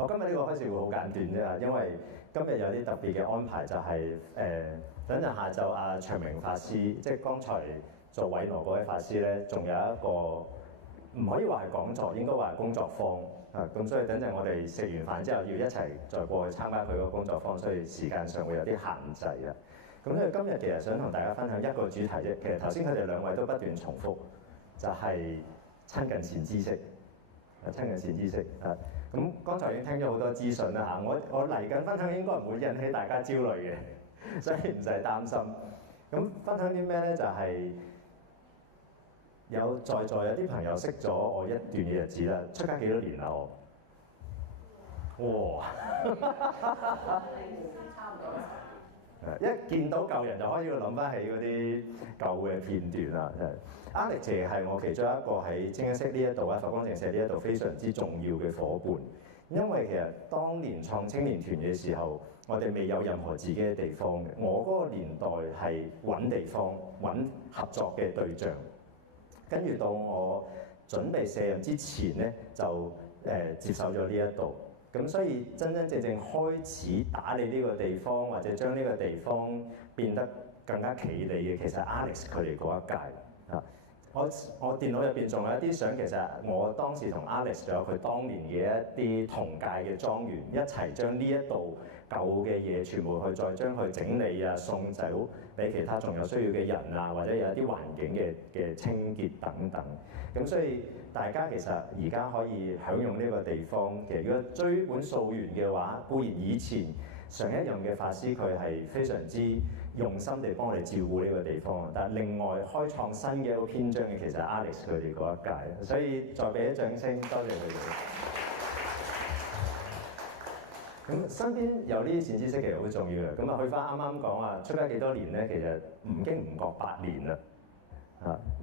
我今日呢個開始會好簡短啫，因為今日有啲特別嘅安排，就係等陣下晝阿長明法師，即係剛才做委羅嗰位法師咧，仲有一個唔可以話係講座，應該話係工作坊啊。咁所以等陣我哋食完飯之後要一齊再過去參加佢個工作坊，所以時間上會有啲限制啊。咁所以今日其實想同大家分享一個主題啫。其實頭先佢哋兩位都不斷重複，就係親近善知識。親近善知識啊！咁剛才已經聽咗好多資訊啦嚇，我嚟緊分享應該唔會引起大家焦慮嘅，所以唔使擔心。咁分享啲咩咧？就係有在座有啲朋友識咗我一段嘅日子啦，出家幾多年啦我？哇！差唔多啦。一見到舊人就開始諗翻起嗰啲舊嘅片段啦。Alex 係我其中一個喺清一色呢一度啊，佛光淨社呢一度非常之重要嘅伙伴。因為其實當年創青年團嘅時候，我哋未有任何自己嘅地方嘅。我嗰個年代係揾地方、揾合作嘅對象。跟住到我準備卸任之前咧，就接受咗呢一度。咁所以真真正正開始打理呢個地方，或者將呢個地方變得更加企理嘅，其實 Alex 佢哋嗰一屆啊。我電腦入邊仲有一啲相，其實我當時同 Alex 仲有佢當年嘅一啲同屆嘅莊員一齊將呢一度舊嘅嘢全部去再將佢整理啊，送走俾其他仲有需要嘅人啊，或者有一啲環境嘅清潔等等。咁所以大家其實而家可以享用呢個地方。其實如果追本溯源嘅話，固然以前上一任嘅法師佢係非常之用心地幫我哋照顧呢個地方，但係另外開創新嘅一個篇章嘅其實係 Alex 佢哋嗰一屆，所以再俾啲掌聲，多謝佢哋。咁身邊有呢啲善知識其實好重要嘅。咁啊去翻啱啱講話出家幾多年咧，其實唔經唔覺8年啦，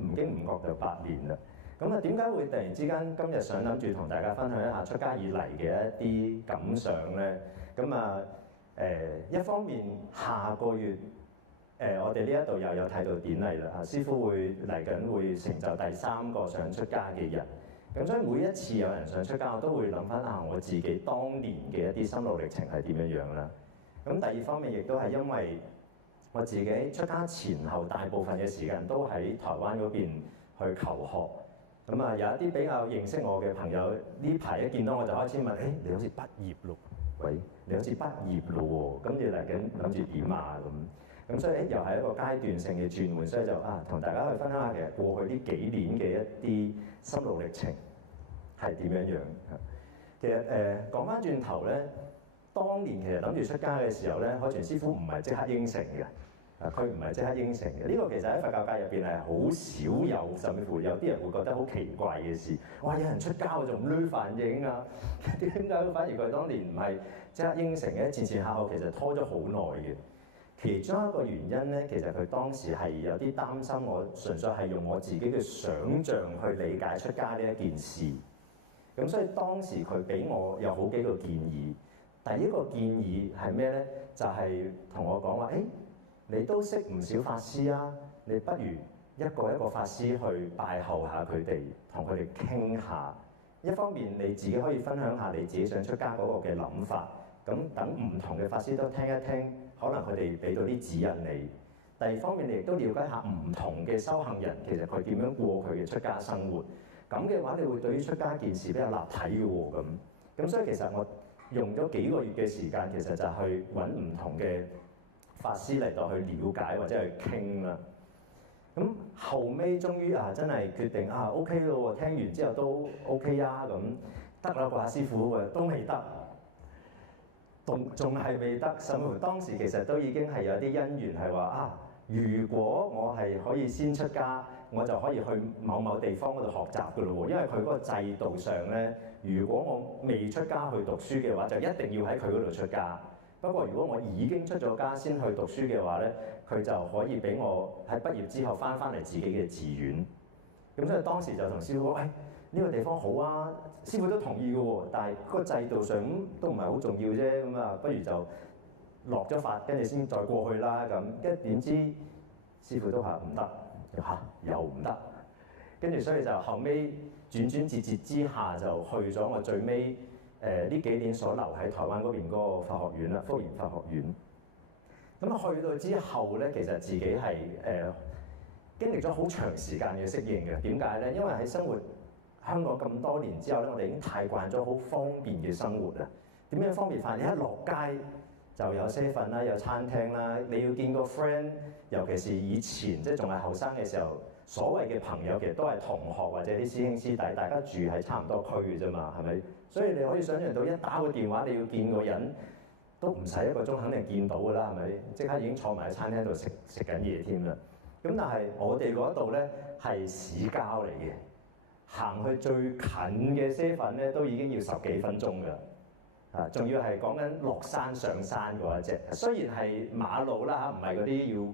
唔經唔覺就8年啦。咁啊點解會突然之間今日想諗住同大家分享一下出家以嚟嘅一啲感想咧？咁啊一方面下個月我哋呢一度又有睇到典禮啦，師父會嚟緊會成就第3個想出家嘅人。咁所以每一次有人想出家，我都會諗翻我自己當年嘅一啲心路歷程係點樣樣啦。咁第二方面亦都係因為我自己出家前後大部分嘅時間都喺台灣嗰邊去求學。咁啊有一啲比較認識我嘅朋友，呢排一見到我就開始問：你好似畢業咯？喂，你好似畢業咯喎，跟住嚟緊諗住點啊咁所以又係一個階段性嘅轉換，所以就同大家去分享下其實過去呢幾年嘅一啲心路歷程係點樣樣。其實講翻轉頭咧，當年其實諗住出家嘅時候咧，海全師父唔係即刻應承嘅，佢唔係即刻應承嘅。呢個其實喺佛教界入邊係好少有，甚至乎有啲人會覺得好奇怪嘅事。哇！有人出家我就唔攞反應啊？點解反而佢當年唔係即刻應承嘅？前後後其實拖咗好耐嘅。其中一個原因咧，其實佢當時係有啲擔心，我純粹係用我自己嘅想像去理解出家呢一件事。咁所以當時佢俾我有好幾個建議。第一個建議係咩咧？就係同我講話：你都識唔少法師啊，你不如一個一個法師去拜候下佢哋，同佢哋傾下。一方面你自己可以分享下你自己想出家嗰個嘅諗法，咁等唔同嘅法師都聽一聽。可能佢哋俾到啲指引你。第二方面，你亦都了解下唔同嘅修行人，其實佢點樣過佢嘅出家生活。咁嘅話，你會對於出家件事比較立體嘅喎。咁所以其實我用咗幾個月嘅時間，其實就去揾唔同嘅法師嚟到去了解或者去傾啦。咁後尾終於真係決定OK 咯喎，聽完之後都 OK 啊，咁得啦啩，師父都未得。仲係未得，甚至乎當時其實都已經係有啲因緣係話如果我係可以先出家，我就可以去某某地方嗰度學習㗎咯喎。因為佢嗰個制度上咧，如果我未出家去讀書嘅話，就一定要喺佢嗰度出家。不過如果我已經出咗家先去讀書嘅話咧，佢就可以俾我喺畢業之後翻嚟自己嘅寺院。咁所以當時就同師父講：呢個地方好啊，師父都同意嘅喎，但係個制度上都唔係好重要啫，咁不如就落咗法，跟住先再過去啦咁。跟住點知師父都話唔得，又唔得，跟住所以就後尾轉折之下就去咗我最尾呢幾年所留喺台灣嗰邊嗰個法學院啦，福研法學院。咁啊去到之後咧，其實自己係經歷咗好長時間嘅適應嘅。點解咧？因為喺生活香港咁多年之後咧，我哋已經太慣咗好方便嘅生活啦。點樣方便法？你一落街就有 7-Eleven 啦，有餐廳啦。你要見個 friend，尤其是以前即係仲係後生嘅時候，所謂嘅朋友其實都係同學或者啲師兄師弟，大家住喺差唔多區嘅啫嘛，係咪？所以你可以想象到，一打個電話你要見個人，都唔使1個鐘，肯定見到㗎啦，係咪？即刻已經坐埋喺餐廳度食緊嘢添啦。咁但係我哋嗰度咧係市郊嚟嘅，行去最近嘅 7-Eleven咧都已經要10幾分鐘㗎。仲要係講緊落山上山嗰一隻，雖然係馬路啦嚇，唔係嗰啲要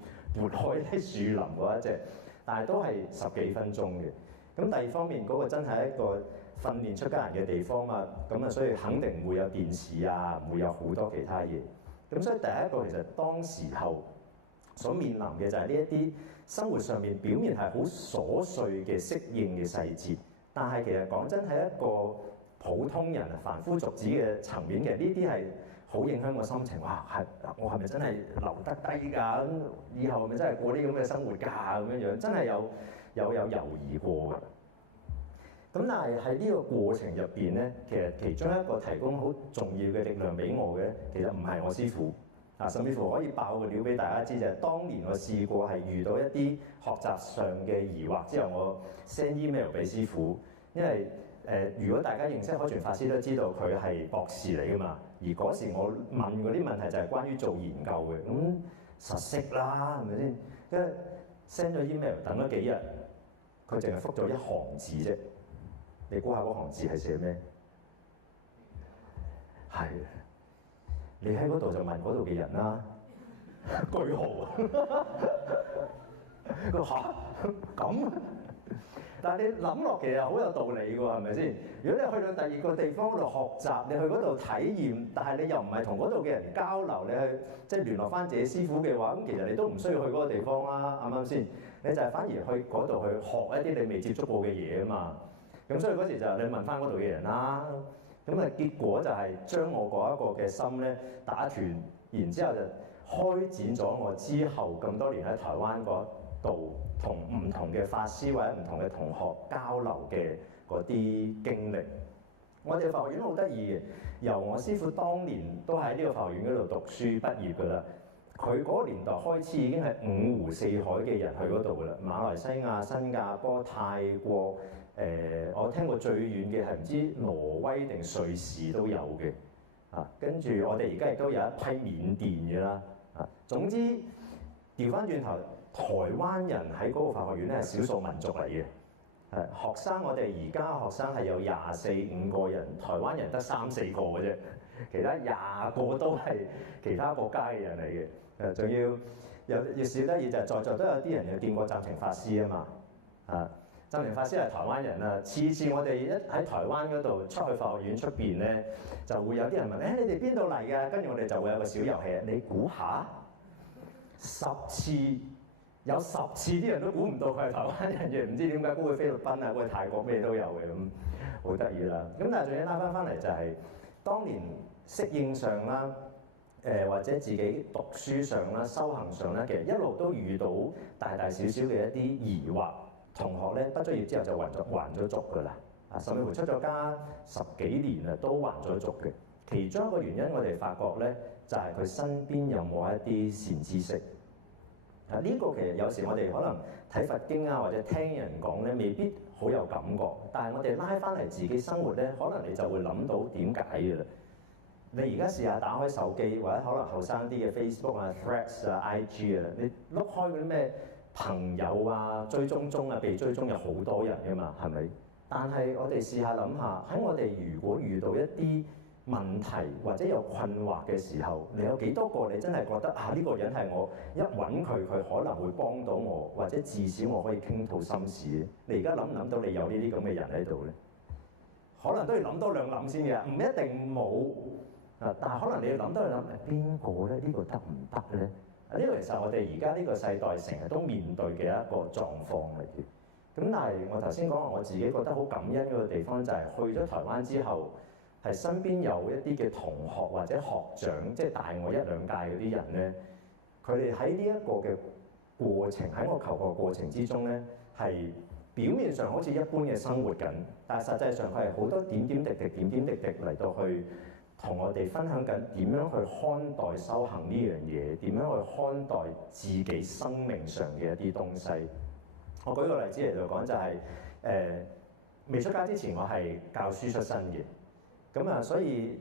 撥開啲樹林嗰一隻，但係都係10幾分鐘嘅。咁第二方面，嗰個真係一個訓練出家人嘅地方嘛，咁啊，所以肯定唔會有電視啊，唔會有好多其他嘢。咁所以第一個其實當時候所面臨嘅就係呢一啲生活上面表面係好瑣碎嘅適應嘅細節，但係其實講真係一個普通人啊，凡夫俗子嘅層面嘅，呢啲係好影響我心情。哇，我係咪真係留得低㗎？咁以後係咪真係過啲咁嘅生活㗎？咁樣樣真係有猶豫過㗎。咁但係喺呢個過程入邊咧，其實其中一個提供好重要嘅力量俾我嘅，其實唔係我師傅啊，甚至乎可以爆個料俾大家知，就係當年我試過係遇到一啲學習上嘅疑惑之後，我 send email 俾師傅，因為如果大家認識海全法師都知道佢係博士嚟㗎嘛，而嗰時我問嗰啲問題就係關於做研究嘅，咁實識啦，係咪先？跟住 send 咗 email 等咗幾日，佢淨係覆咗1行字啫。你估下嗰行字係寫咩？係你喺嗰度就問嗰度嘅人啦，句號啊！佢話咁。但係你諗落其實好有道理㗎喎，係咪先？如果你去到第二個地方嗰度學習，你去嗰度體驗，但係你又唔係同嗰度嘅人交流，你去即係聯絡翻自己師傅嘅話，咁其實你都唔需要去嗰個地方啦，啱唔啱先？你就係反而去嗰度去學一啲你未接觸過嘅嘢啊嘛。咁所以嗰時就你問翻嗰度嘅人啦。咁啊結果就係將我嗰一個嘅心咧打斷，然之後就開展咗我之後咁多年喺台灣嗰度同唔同嘅法師或者唔同嘅同學交流嘅嗰啲經歷。我哋法學院好得意嘅，由我師傅當年都喺呢個法學院嗰度讀書畢業㗎啦。佢嗰個年代開始已經係5湖4海嘅人去嗰度㗎啦，馬來西亞、新加坡、泰國，我聽過最遠嘅係唔知挪威定瑞士都有嘅。跟住我哋而家亦都有一批緬甸嘅啦。總之調翻轉頭。台灣人喺嗰個法學院咧係少數民族嚟嘅，學生我哋而家學生係有24-25個人，台灣人得3-4個嘅啫，其他20個都係其他國家嘅人嚟嘅，仲要少得意就係在座都有啲人有見過湛晴法師啊嘛，湛晴法師係台灣人啦，次次我哋一喺台灣嗰度出去法學院出邊咧，就會有啲人問你哋邊度嚟㗎？跟住我哋就會有個小遊戲，你估下10次。有10次啲人都估唔到佢係台灣人嘅，唔知點解估去菲律賓啊，估去泰國咩都有嘅，咁好得意啦。咁但係仲要拉翻嚟就係當年適應上啦，或者自己讀書上啦、修行上咧，其實一路都遇到大大小小嘅一啲疑惑。同學咧畢咗業之後就還咗俗㗎啦，甚至乎出咗家10幾年啦都還咗俗嘅。其中一個原因我哋發覺咧，就係佢身邊有冇一啲善知識。呢個其實有時我哋可能睇佛經啊，或者聽人講咧，未必好有感覺。但係我哋拉翻嚟自己生活咧，可能你就會諗到點解嘅啦。你而家試下打開手機，或者可能後生啲嘅 Facebook 啊、Threads 啊、IG 啊，你碌開嗰啲咩朋友啊、追蹤中啊、被追蹤有好多人㗎嘛，係咪？但係我哋試下諗下，喺我哋如果遇到一啲問題或者有困惑嘅時候，你有幾多個你真係覺得呢個人係我一揾佢可能會幫到我，或者至少我可以傾吐心事咧？你而家諗唔諗到你有呢啲咁嘅人喺度咧？可能都要諗多兩諗先嘅，唔一定冇但係可能你要諗多兩諗，邊個咧？呢個得唔得咧？呢個其實我哋而家呢個世代成日都面對嘅一個狀況嚟嘅。咁但係我頭先講話，我自己覺得好感恩嗰個地方就係去咗台灣之後。係身邊有一啲嘅同學或者學長，即係大我一兩屆嗰啲人咧，佢哋喺呢一個嘅過程，喺我求學過程之中咧，係表面上好似一般嘅生活緊，但係實際上佢係好多點點滴滴、點點滴滴嚟到去同我哋分享緊點樣去看待修行呢樣嘢，點樣去看待自己生命上嘅一啲東西。我舉個例子嚟到講就係未出家之前，我係教書出身嘅，咁啊，所以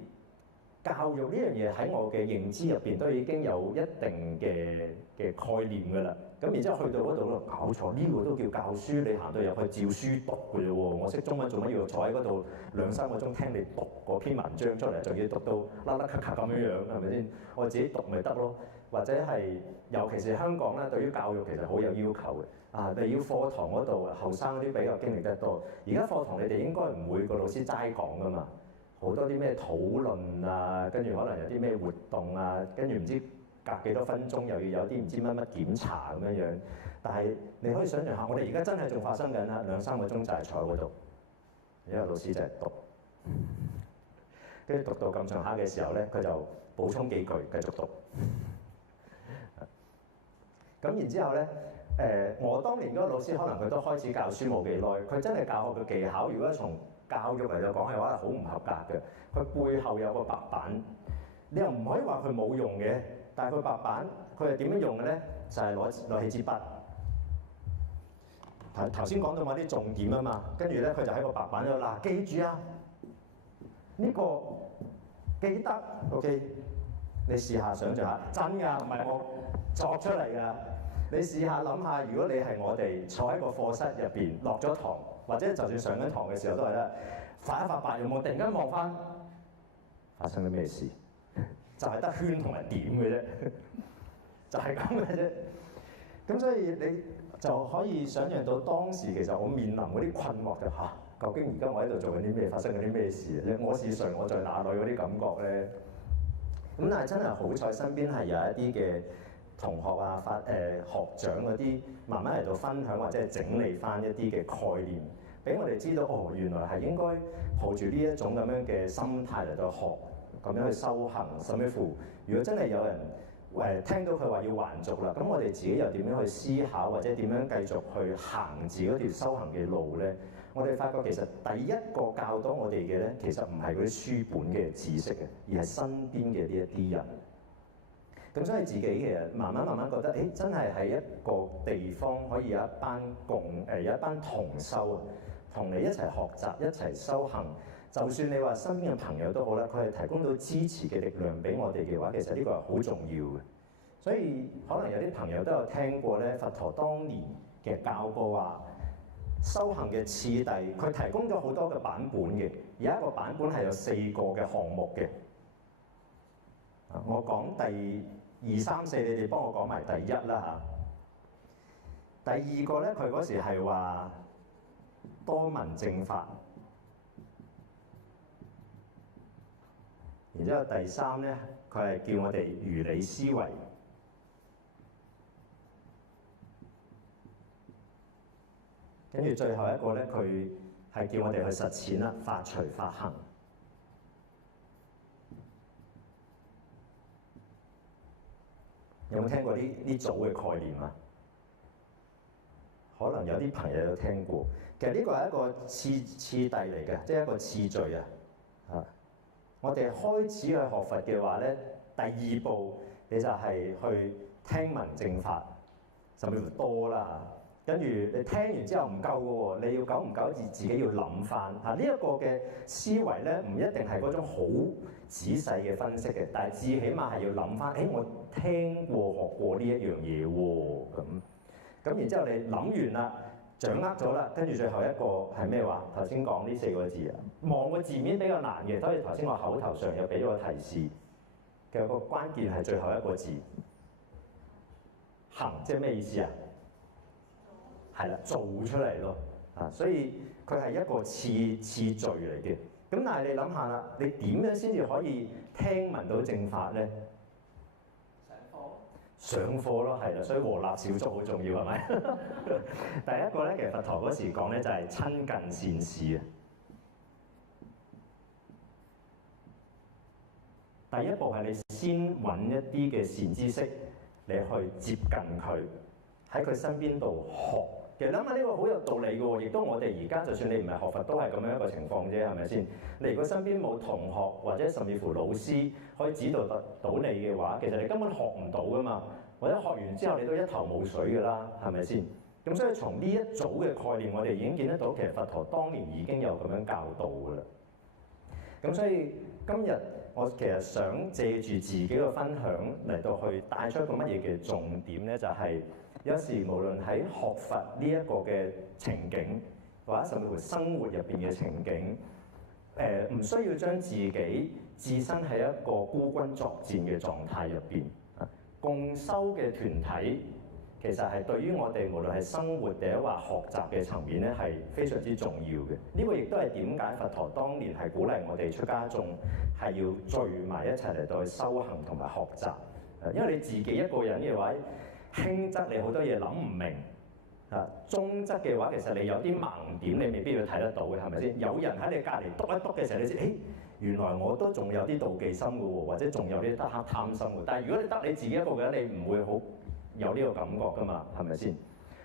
教育呢樣嘢喺我嘅認知入邊都已經有一定嘅概念㗎啦。咁然之後去到嗰度咯，搞錯，呢個都叫教書，你行到入去照書讀㗎啫喎。我識中文做乜要坐喺嗰度2-3個鐘聽你讀嗰篇文章出嚟，仲要讀到甩甩咳咳咁樣樣，係咪先？我自己讀咪得咯。或者係尤其是香港咧，對於教育其實好有要求嘅。啊，你要課堂嗰度後生嗰啲比較經歷得多。而家課堂你哋應該唔會個老師齋講㗎嘛，好多啲咩討論啊，跟住可能有啲咩活動啊，跟住唔知隔幾多分鐘又要有啲唔知乜乜檢查咁樣樣。但係你可以想象下，我哋而家真係仲發生緊啦，2-3個鐘就係坐喺嗰度，因為老師就係讀，跟住讀到咁上下嘅時候咧，佢就補充幾句繼續讀。咁然之後咧，我當年嗰個老師可能佢都開始教書冇幾耐，佢真係教學嘅技巧，如果從教育嚟到講嘅話，係好唔合格嘅。佢背後有個白板，你又唔可以話佢冇用嘅，但係佢白板佢係點樣用嘅咧？就係攞起支筆。頭先講到某啲重點啊嘛，跟住咧佢就喺個白板度嗱，記住啊，呢個記得 OK。你試下想像下，真㗎，唔係我作出嚟㗎。你試下諗下，如果你係我哋坐喺個課室入邊，落咗堂，或者就算上緊堂嘅時候都係啦，發一發白日夢，突然間望翻發生咗咩事，就係得圈同埋點嘅啫，就係咁嘅啫。咁所以你就可以想像到當時其實我面臨嗰啲困惑就嚇，究竟而家我喺度做緊啲咩，發生緊啲咩事咧？我是誰，我在哪裏嗰啲感覺咧？咁但係真係好彩，身邊係有一啲嘅同學啊、學長嗰啲，慢慢嚟到分享或者係整理翻一啲嘅概念，俾我哋知道哦，原來係應該抱住呢一種咁樣嘅心態嚟到學，咁樣去修行。甚至乎，如果真係有人聽到佢話要還俗啦，咁我哋自己又點樣去思考，或者點樣繼續去行自己嗰條修行嘅路咧？我哋發覺其實第一個教到我哋嘅咧，其實唔係嗰啲書本嘅知識嘅，而係身邊嘅呢一啲人。咁所以自己其實慢慢覺得，真係喺一個地方可以有一班有一班同修，同你一齊學習、一齊修行。就算你話身邊嘅朋友都好啦，佢係提供到支持嘅力量俾我哋嘅話，其實呢個係好重要嘅。所以可能有啲朋友都有聽過咧，佛陀當年嘅教過話。修行嘅次第，佢提供咗好多嘅版本嘅，有一個版本係有4個嘅項目嘅。我講第2、3、4，你哋幫我講埋第1啦嚇。第2個咧，佢嗰時係話多聞正法，然之後第3咧，佢係叫我哋如理思維。跟住最後一個咧，佢係叫我哋去實踐啦，法隨法行。有冇聽過呢組嘅概念啊？可能有啲朋友有聽過。其實呢個係一個次第嚟嘅，即係一個次序啊。我哋開始去學佛嘅話咧，第2步你就係去聽聞正法，甚至乎多啦。跟住你聽完之後唔夠嘅喎，你要久唔久自己要諗翻嚇。呢一個嘅思維咧，唔一定係嗰種好仔細嘅分析嘅，但係至起碼係要諗翻，我聽過學過呢一樣嘢喎，咁然之後你諗完啦，掌握咗啦，跟住最後一個係咩話？頭先講呢4個字啊，望個字面比較難嘅，所以頭先我口頭上有俾咗個提示，其實個關鍵係最後一個字，行，即係咩意思啊？係啦，做出嚟咯，所以佢係一個次序嚟嘅。咁但係你諗下啦，你點樣先至可以聽聞到正法咧？上課咯，係啦，所以和立小築好重要，係咪？第一個咧，其實佛陀嗰時講咧就係親近善士啊。第一步係你先揾一啲嘅善知識，你去接近佢，喺佢身邊度學。其實諗下呢個好有道理嘅喎，亦都我哋而家就算你唔係學佛，都係咁樣一個情況啫，係咪先？你如果身邊冇同學或者甚至乎老師可以指導得到你嘅話，其實你根本學唔到噶嘛。或者學完之後你都一頭霧水㗎啦，係咪先？咁所以從呢一組嘅概念，我哋已經見得到，其實佛陀當年已經有咁樣教導㗎啦。咁所以今日我其實想借住自己嘅分享嚟到去帶出一個乜嘢嘅重點咧，就係有時無論喺學佛呢一個嘅情景，或者甚至乎生活入邊嘅情景，唔需要將自己置身喺一個孤軍作戰嘅狀態入邊。共修嘅團體其實係對於我哋無論係生活定係話學習嘅層面咧，係非常之重要嘅。呢個亦都係點解佛陀當年係鼓勵我哋出家眾係要聚埋一齊嚟到去修行同埋學習。因為你自己一個人嘅話，輕則你好多嘢諗唔明，中則嘅話其實你有啲盲點，你未必要睇得到嘅，係咪先？有人喺你隔離篤一篤嘅時候，你知，原來我都仲有啲妒忌心嘅喎，或者仲有啲貪心嘅。但係如果你得你自己一個嘅，你唔會好有呢個感覺㗎嘛，係咪先？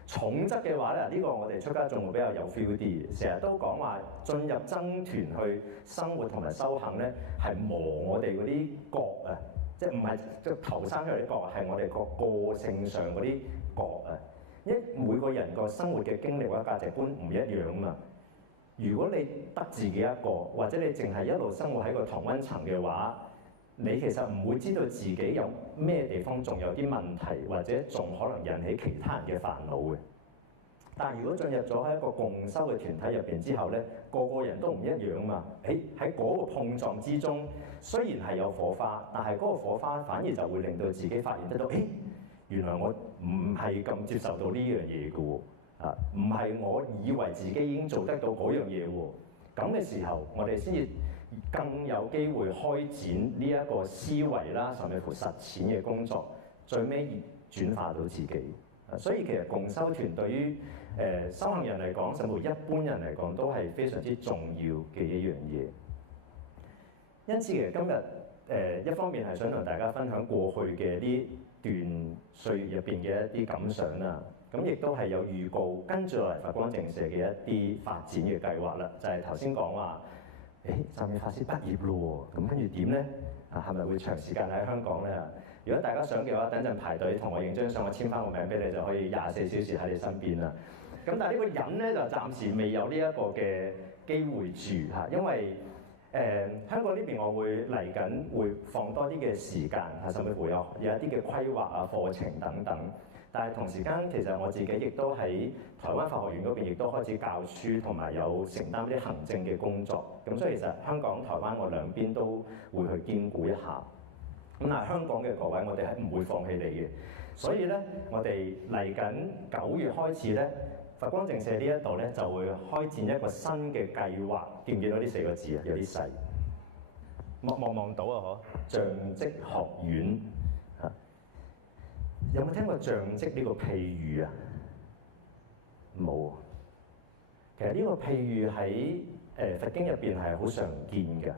重則嘅話咧，呢個我哋出家眾會比較有 feel 啲，成日都講話進入僧團去生活同埋修行咧，係磨我哋嗰啲覺啊，即係唔係即係投生出嚟啲覺，係我哋個性上嗰啲覺啊。因為每個人個生活嘅經歷或者價值觀唔一樣啊嘛。如果你得自己一個，或者你淨係一路生活喺個同溫層嘅話，你其實唔會知道自己有咩地方仲有啲問題，或者仲可能引起其他人嘅煩惱嘅。但係如果進入咗喺一個共修嘅團體入邊之後咧，個個人都唔一樣啊嘛。喺嗰個碰撞之中，雖然係有火花，但係嗰個火花反而就會令到自己發現得到，原來我唔係咁接受到呢樣嘢嘅喎，唔係我以為自己已經做得到嗰樣嘢喎。咁嘅時候，我哋先至更有機會開展呢一個思維啦，甚至乎實踐嘅工作，最尾轉化到自己。所以其實共修團對於修行人嚟講，甚至乎一般人嚟講，都係非常之重要嘅一樣嘢。因此其實今日一方面係想同大家分享過去嘅呢段歲月入邊嘅一啲感想啦，咁亦都係有預告跟住落嚟佛光淨舍嘅一啲發展嘅計劃啦。就係頭先講話，湛美法師畢業咯喎，咁跟住點咧？係咪會長時間喺香港咧？如果大家想嘅話，等陣排隊同我影張相，我簽翻個名俾你，就可以24小時喺你身邊啦。咁但係呢個人咧就暫時未有呢一個嘅機會住嚇，因為香港呢邊我會嚟緊會放多啲嘅時間，甚至乎有一啲嘅規劃啊、課程等等。但係同時間其實我自己亦都喺台灣法學院嗰邊亦都開始教書，同埋有承擔啲行政嘅工作。咁所以其實香港、台灣我兩邊都會去兼顧一下。咁但係香港嘅各位，我哋係唔會放棄你嘅。所以咧，我哋嚟緊9月開始咧，佛光淨舍呢一度咧就會開展一個新嘅計劃。見唔見到呢4個字啊？有啲細，望到啊！嗬，象跡學院嚇，有冇聽過象跡呢個譬喻啊？冇。其實呢個譬喻喺佛經入邊係好常見嘅。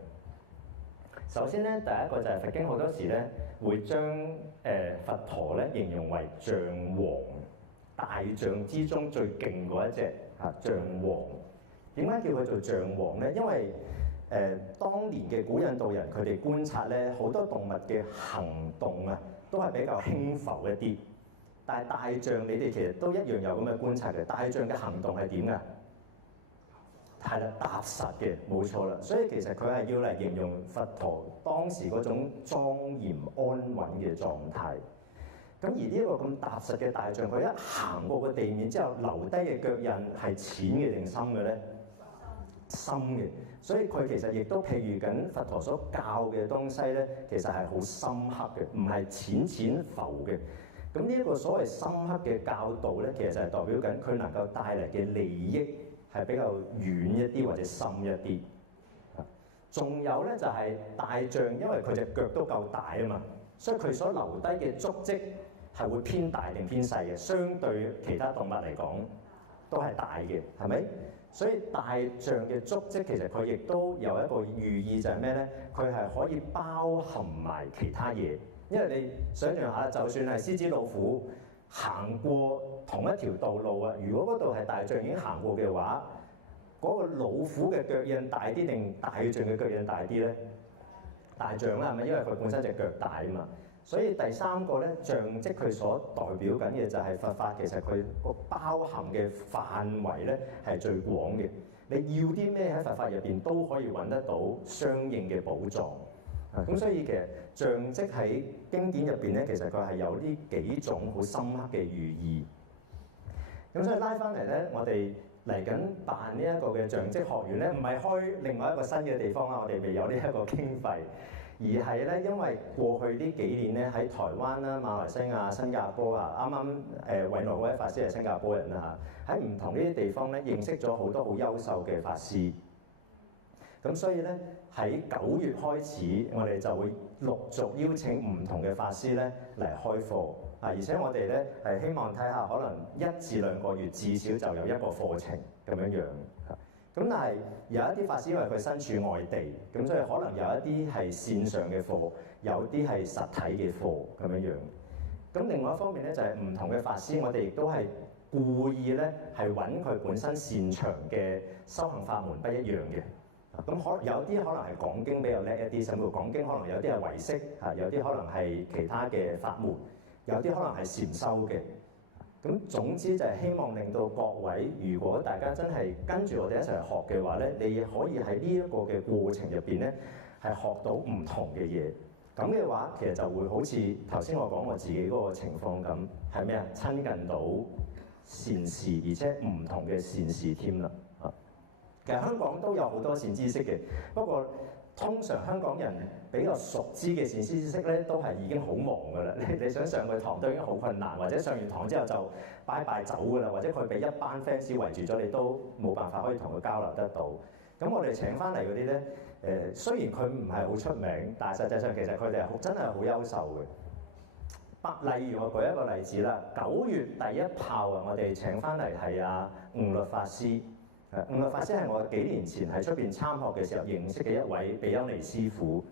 首先咧，第一個就係佛經好多時咧會將佛陀咧形容為象王，大象之中最勁嗰一隻象王。點解叫佢做象王咧？因為當年嘅古印度人佢哋觀察咧，好多動物嘅行動啊，都係比較輕浮一啲。但係大象你哋其實都一樣有咁嘅觀察嘅，大象嘅行動係點㗎？係啦，踏實嘅，冇錯啦。所以其實佢係要嚟形容佛陀當時嗰種莊嚴安穩嘅狀態。咁而呢一個咁踏實嘅大象，佢一行過個地面之後，留低嘅腳印係淺嘅定深嘅咧？深嘅。所以佢其實亦都譬喻緊佛陀所教嘅東西咧，其實係好深刻嘅，唔係淺淺浮嘅。咁呢一個所謂深刻嘅教導咧，其實就係代表緊佢能夠帶嚟嘅利益係比較遠一啲或者深一啲。仲有咧就係大象，因為佢隻腳都夠大啊嘛，所以佢所留低嘅足跡係會偏大定偏細嘅，相對其他動物嚟講都係大嘅，係咪？所以大象嘅足跡其實佢亦都有一個寓意，就係咩咧？佢係可以包含埋其他嘢，因為你想象下，就算係獅子老虎行過同一條道路啊，如果嗰度係大象已經行過嘅話，嗰個老虎嘅腳印大啲定大象嘅腳印大啲咧？大象啦，係咪？因為佢本身隻腳大啊嘛。所以第三個咧，象徵佢所代表緊嘅就係佛法，其實佢個包含嘅範圍咧係最廣嘅。你要啲咩喺佛法入邊都可以揾得到相應嘅寶藏。咁所以其實象徵喺經典入邊咧，其實佢係有呢幾種好深刻嘅寓意。咁所以拉翻嚟咧，我哋嚟緊辦呢一個嘅象徵學院咧，唔係開另外一個新嘅地方啦，我哋未有呢一個經費。而係咧，因為過去呢幾年咧，喺台灣啦、馬來西亞、新加坡啊，啱啱維內嗰位法師係新加坡人啦嚇，喺唔同呢啲地方咧，認識咗好多好優秀嘅法師。咁所以咧，喺9月開始，我哋就會陸續邀請唔同嘅法師咧嚟開課啊，而且我哋咧係希望睇下，可能1至2個月至少就有一個課程咁樣樣。咁但係有一啲法師因為佢身處外地，咁所以可能有一啲係線上嘅課，有啲係實體嘅課咁樣樣。咁另外一方面咧，就係唔同嘅法師，我哋亦都係故意咧係揾佢本身擅長嘅修行法門不一樣嘅。咁有啲可能係講經比較叻一啲，甚至乎講經可能有啲係唯識嚇，有啲可能係其他嘅法門，有啲可能係禪修嘅。咁總之就係希望令到各位，如果大家真係跟住我哋一齊學嘅話咧，你亦可以喺呢一個嘅過程入邊咧，係學到唔同嘅嘢。咁嘅話，其實就會好似頭先我講我自己嗰個情況咁，係咩啊？親近到善事，而且唔同嘅善事添啦。其實香港都有好多善知識嘅，不過通常香港人比較熟知嘅善知識咧，都係已經好忙㗎啦。你想上佢堂都已經好困難，或者上完堂之後就拜拜走㗎啦，或者佢俾一班 fans 圍住咗，你都冇辦法可以同佢交流得到。咁我哋請翻嚟嗰啲咧，雖然佢唔係好出名，但係實際上其實佢哋係真係好優秀嘅。例如我舉一個例子啦，9月第一炮啊，我哋請翻嚟係阿悟律法師。悟律法師係我幾年前喺出邊參學嘅時候認識嘅一位比丘尼師傅。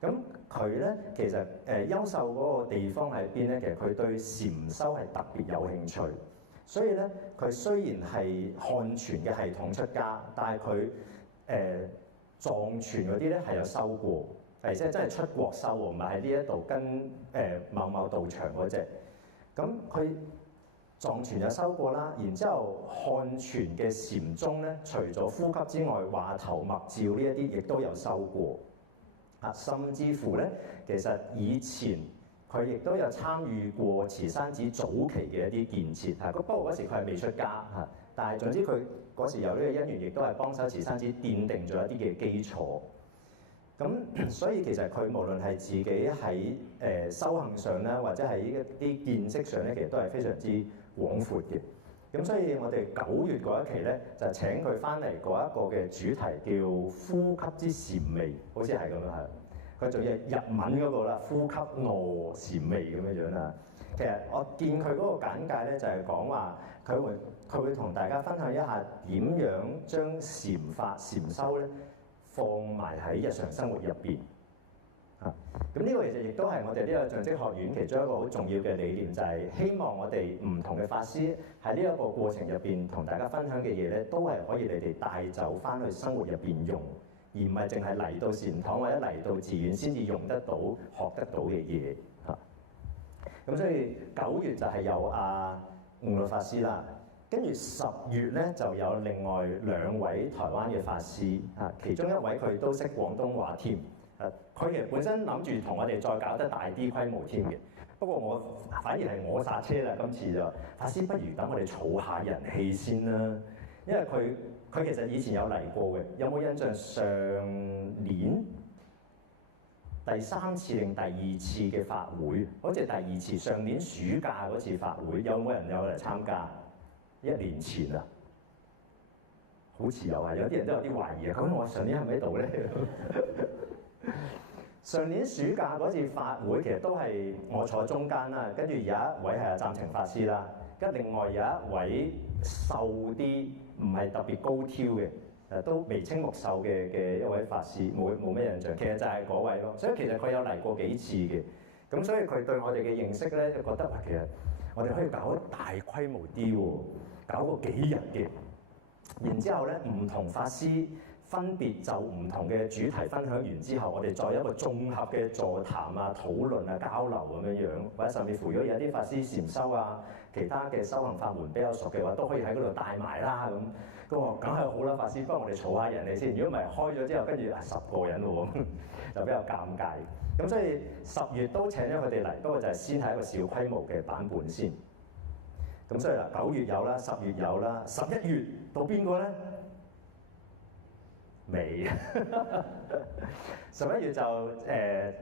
咁佢咧其實優秀嗰個地方喺邊咧？其實佢對禪修係特別有興趣。所以咧，佢雖然係漢傳嘅系統出家，但係佢藏傳嗰啲咧係有修過，係即係真係出國修喎，唔係喺呢一度跟某某道場嗰隻。咁佢藏傳有修過啦，然之後漢傳嘅禪宗咧，除咗呼吸之外，話頭默照呢一啲亦都有修過。啊，甚至乎咧，其實以前佢亦都有參與過慈山寺早期嘅一啲建設嚇。不過嗰時佢係未出家嚇，但係總之佢嗰時有呢個因緣，亦都係幫手慈山寺奠定咗一啲嘅基礎。咁所以其實佢無論係自己喺修行上咧，或者喺一啲見識上咧，其實都係非常之廣闊嘅。咁所以我哋9月嗰一期咧，就請佢翻嚟嗰一個嘅主題叫呼吸之禪味，好似係咁樣係。佢仲要日文嗰個啦，呼吸諾禪味咁樣樣啦。其實我見佢嗰個簡介咧，就係講話佢會同大家分享一下點樣將禪法禪修咧放埋喺日常生活入邊。咁呢個其實亦都係我哋呢個象徵學院其中一個好重要嘅理念，就係希望我哋唔同嘅法師喺呢一個過程入邊同大家分享嘅嘢咧，都係可以你哋帶走翻去生活入邊用，而唔係淨係嚟到禪堂或者嚟到寺院先至用得到、學得到嘅嘢嚇。咁所以9月就係有阿悟律法師啦，跟住10月咧就有另外2位台灣嘅法師嚇，其中一位佢都識廣東話添。佢其實本身諗住同我哋再搞得大啲規模添嘅，不過我反而係我剎車啦。今次就法師，不如等我哋儲下人氣先啦，因為佢其實以前有嚟過嘅，有冇印象？上年第3次定第2次嘅法會，好似係第2次，上年暑假嗰次法會，有冇人有嚟參加？1年前啊，好似有啊，有啲人都有啲懷疑啊。咁我上年係咪喺度咧？上年暑假嗰次法會其實都係我坐中間啦，跟住有一位係阿湛澄法師啦，跟另外有一位瘦啲，唔係特別高挑嘅，都眉清目秀嘅一位法師，冇咩印象。其實就係嗰位咯。所以其實佢有嚟過幾次嘅。咁所以佢對我哋嘅認識咧，就覺得其實我哋可以搞大規模啲喎，搞個幾日嘅。然之後咧，唔同法師分別就唔同嘅主題分享完之後，我哋再一個綜合嘅座談啊、討論啊、交流咁樣樣，或者甚至乎如果有啲法師禪修啊、其他嘅修行法門比較熟嘅話，都可以喺嗰度帶埋啦咁。咁我梗係好啦，法師，幫我哋儲下人哋先。如果唔係開咗之後，跟住10個人喎，就比較尷尬。咁所以10月都請咗佢哋嚟，不過就係先係一個小規模嘅版本先。咁所以嗱，9月有啦，10月有啦，11月到邊個咧？未11月就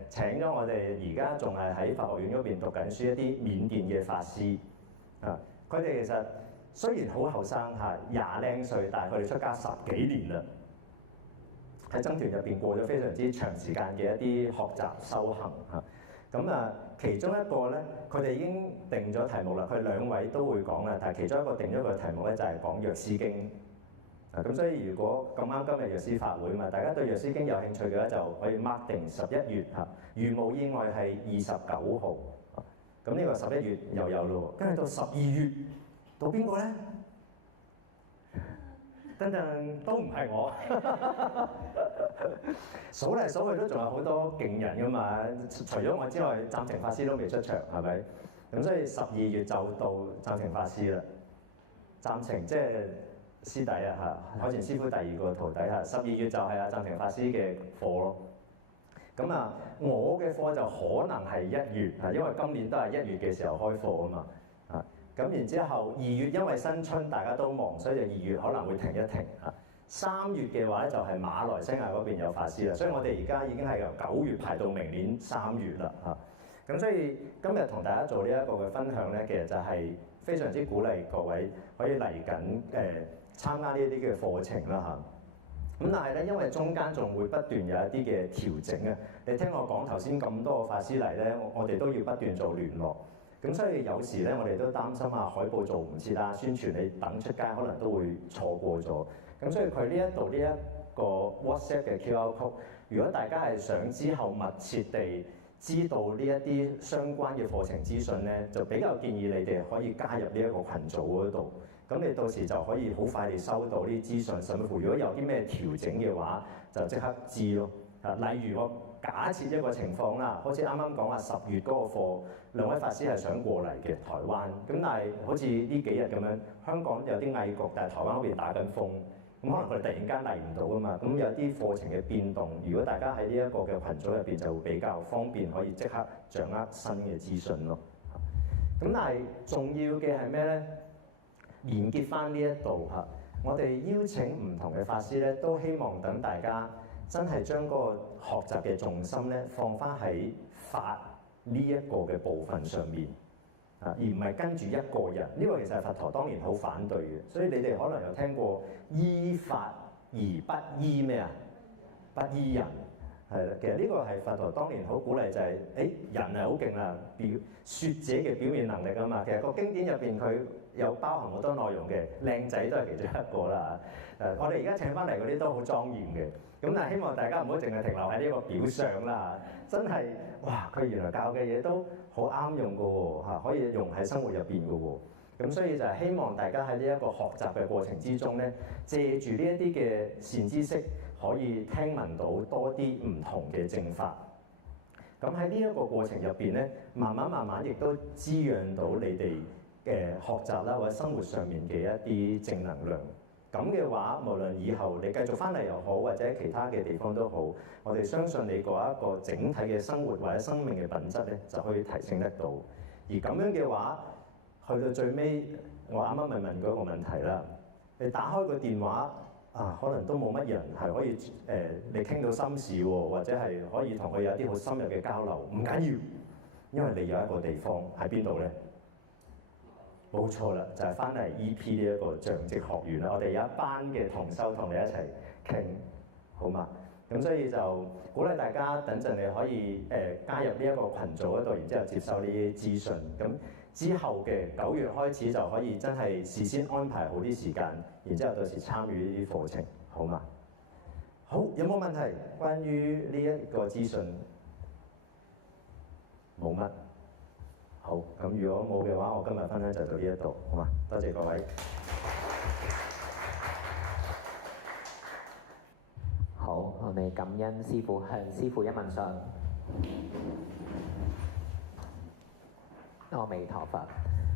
請咗我哋而家仲係喺法學院嗰邊讀緊書一啲緬甸嘅法師啊，佢哋其實雖然好後生嚇，20零歲，但係佢哋出家10幾年啦，喺僧團入邊過咗非常之長時間嘅一啲學習修行嚇。咁啊，其中一個咧，佢哋已經定咗題目啦，佢2位都會講啦，但係其中一個定咗個題目咧就係講《藥師經》。咁所以如果咁啱今日藥師法會嘛，大家對《藥師經》有興趣嘅話，就可以 mark 定11月嚇，如無意外係29號。咁呢個11月又有咯，跟住到12月到邊個咧？等等都唔係我，數嚟數去都仲有好多勁人噶嘛，除咗我之外，湛晴法師都未出場，係咪？咁所以12月就到湛晴法師啦。湛晴即係師弟啊嚇，海前師傅第2個徒弟嚇。12月就係湛晴法師嘅課咯。咁啊，我嘅課就可能係1月啊，因為今年都係1月嘅時候開課啊嘛。咁然之後2月因為新春大家都忙，所以就2月可能會停一停嚇。3月嘅話咧就係馬來西亞嗰邊有法師啦，所以我哋而家已經係由9月排到明年3月啦嚇。咁所以今日同大家做呢一個嘅分享咧，其實就係非常之鼓勵各位可以嚟緊參加呢一啲嘅課程啦嚇。咁但係咧，因為中間仲會不斷有一啲嘅調整啊。你聽我講頭先咁多個法師嚟咧，我哋都要不斷做聯絡。咁所以有時咧，我哋都擔心啊，海報做唔切啦，宣傳你等出街可能都會錯過咗。咁所以佢呢一度呢一個 WhatsApp 嘅 QR code， 如果大家係想之後密切地知道呢一啲相關嘅課程資訊咧，就比較建議你哋可以加入呢一個群組嗰度。咁你到時就可以好快地收到啲資訊，甚至乎如果有啲咩調整嘅話，就即刻知咯。例如我假設一個情況啦，好似啱啱講話10月嗰個課，2位法師係想過嚟嘅台灣，咁但係好似呢幾日咁樣，香港有啲翳焗，但係台灣嗰邊打緊風，咁可能佢哋突然間嚟唔到啊嘛，咁有啲課程嘅變動，如果大家喺呢一個嘅群組入邊就會比較方便，可以即刻掌握新嘅資訊咯。咁但係重要嘅係咩咧？連結翻呢一度嚇，我哋邀請唔同嘅法師咧，都希望等大家真係將嗰個學習嘅重心咧放翻喺法呢一個嘅部分上面啊，而唔係跟住一個人。呢個其實係佛陀當年好反對嘅，所以你哋可能有聽過依法而不依咩啊？不依人係啦。其實呢個係佛陀當年好鼓勵就係、人係好勁啦，説者嘅表現能力啊嘛。其實個經典入邊佢有包含好多內容嘅，靚仔都係其中一個啦。我哋而家請翻嚟嗰啲都好莊嚴嘅，咁但係希望大家唔好淨係停留喺呢個表象啦，真係哇！佢原來教嘅嘢都好啱用㗎喎嚇，可以用喺生活入邊㗎喎。咁所以就係希望大家喺呢一個學習嘅過程之中咧，借住呢一啲嘅善知識，可以聽聞到多啲唔同嘅正法。咁喺呢一個過程入邊咧，慢慢亦都滋養到你哋嘅學習啦，或者生活上面嘅一啲正能量。咁嘅話，無論以後你繼續翻嚟又好，或者其他嘅地方都好，我哋相信你嗰一個整體嘅生活或者生命嘅品質咧，就可以提升得到。而咁樣嘅話，去到最尾，我啱啱咪問嗰個問題啦。你打開個電話啊，可能都冇乜人係可以你傾到心事喎，或者係可以同佢有啲好深入嘅交流。唔緊要，因為你有一個地方喺邊度咧？冇錯啦，就係翻嚟 EP 呢一個象徵學院啦。我哋有一班嘅同修同你一齊傾，好嘛？咁所以就鼓勵大家等陣你可以加入呢一個群組嗰度，然之後接收呢啲資訊。咁之後嘅9月開始就可以真係事先安排好啲時間，然之後到時參與呢啲課程，好嘛？好，有冇問題？關於呢一個資訊冇乜。好，咁如果冇嘅話，我今日分享就到呢一度，好嘛？多謝各位。好，我哋感恩師父，向師父一問上。阿彌陀佛。